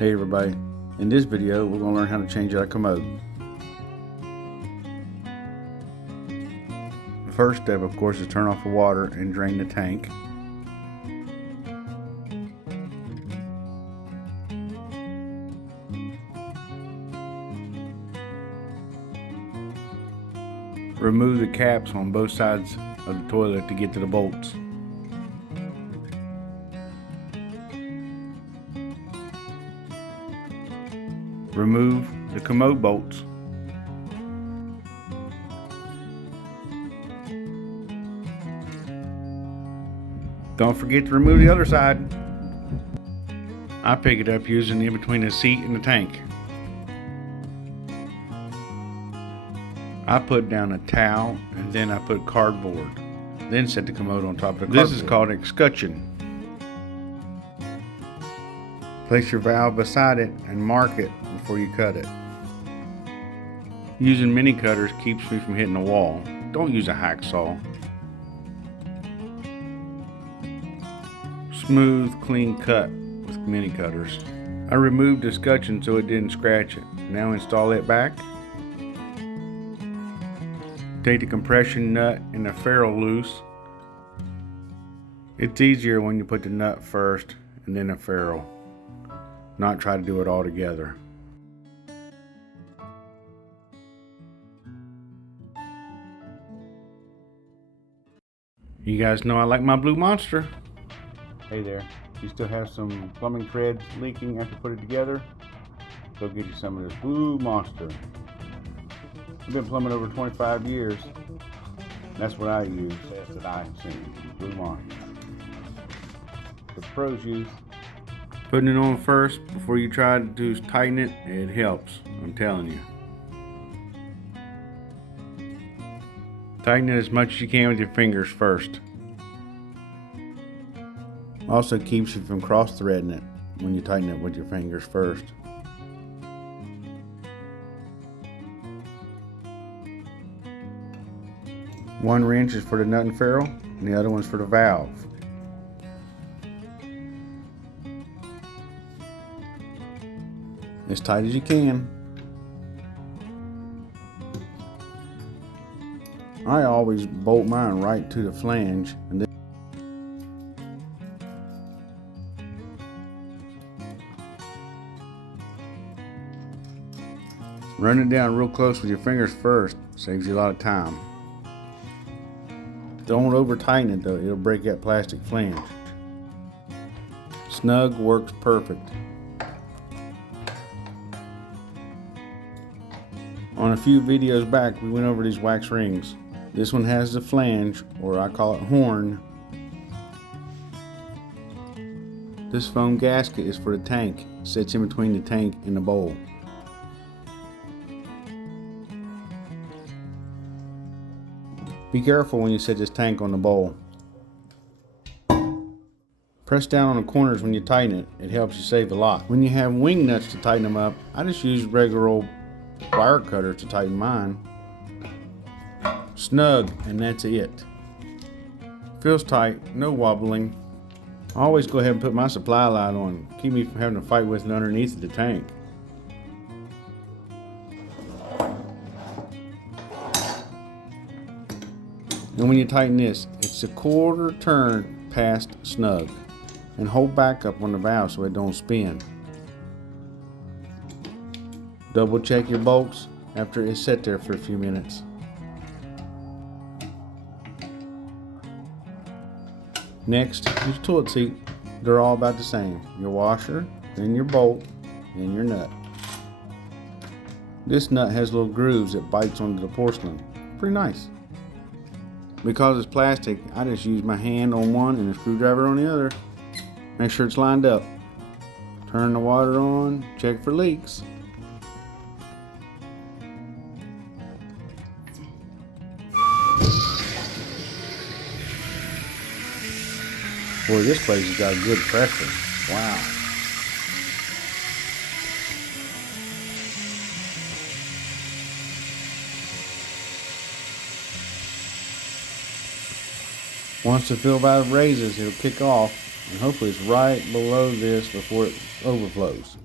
Hey everybody, in this video we're going to learn how to change out a commode. The first step of course is turn off the water and drain the tank. Remove the caps on both sides of the toilet to get to the bolts. Remove the commode bolts. Don't forget to remove the other side. I pick it up using in between the seat and the tank. I put down a towel and then I put cardboard. Then set the commode on top of the cardboard. This is called escutcheon. Place your valve beside it and mark it before you cut it. Using mini cutters keeps me from hitting the wall. Don't use a hacksaw. Smooth, clean cut with mini cutters. I removed the escutcheon so it didn't scratch it. Now install it back. Take the compression nut and the ferrule loose. It's easier when you put the nut first and then the ferrule. Not try to do it all together. You guys know I like my Blue Monster. Hey there, you still have some plumbing threads leaking after you put it together? Go get you some of this Blue Monster. I've been plumbing over 25 years. That's what I use. That's what I've seen. Blue Monster. The pros use. Putting it on first before you try to tighten it, it helps. I'm telling you. Tighten it as much as you can with your fingers first. Also keeps you from cross-threading it when you tighten it with your fingers first. One wrench is for the nut and ferrule, and the other one's for the valve. As tight as you can. I always bolt mine right to the flange and then run it down real close with your fingers first. Saves you a lot of time. Don't over tighten it though, it'll break that plastic flange. Snug works perfect. On a few videos back, we went over these wax rings. This one has the flange, or I call it horn. This foam gasket is for the tank. It sits in between the tank and the bowl. Be careful when you set this tank on the bowl. Press down on the corners when you tighten it. It helps you save a lot. When you have wing nuts to tighten them up, I just use regular old wire cutter to tighten mine. Snug, and that's it. Feels tight, no wobbling. I always go ahead and put my supply light on. Keep me from having to fight with it underneath the tank. And when you tighten this, it's a quarter turn past snug. And hold back up on the valve so it don't spin. Double check your bolts after it's set there for a few minutes. Next, your toilet seat. They're all about the same. Your washer, then your bolt, and your nut. This nut has little grooves that bites onto the porcelain. Pretty nice. Because it's plastic, I just use my hand on one and a screwdriver on the other. Make sure it's lined up. Turn the water on, check for leaks. Boy, this place has got good pressure. Wow. Once the fill valve raises, it'll kick off, and hopefully it's right below this before it overflows.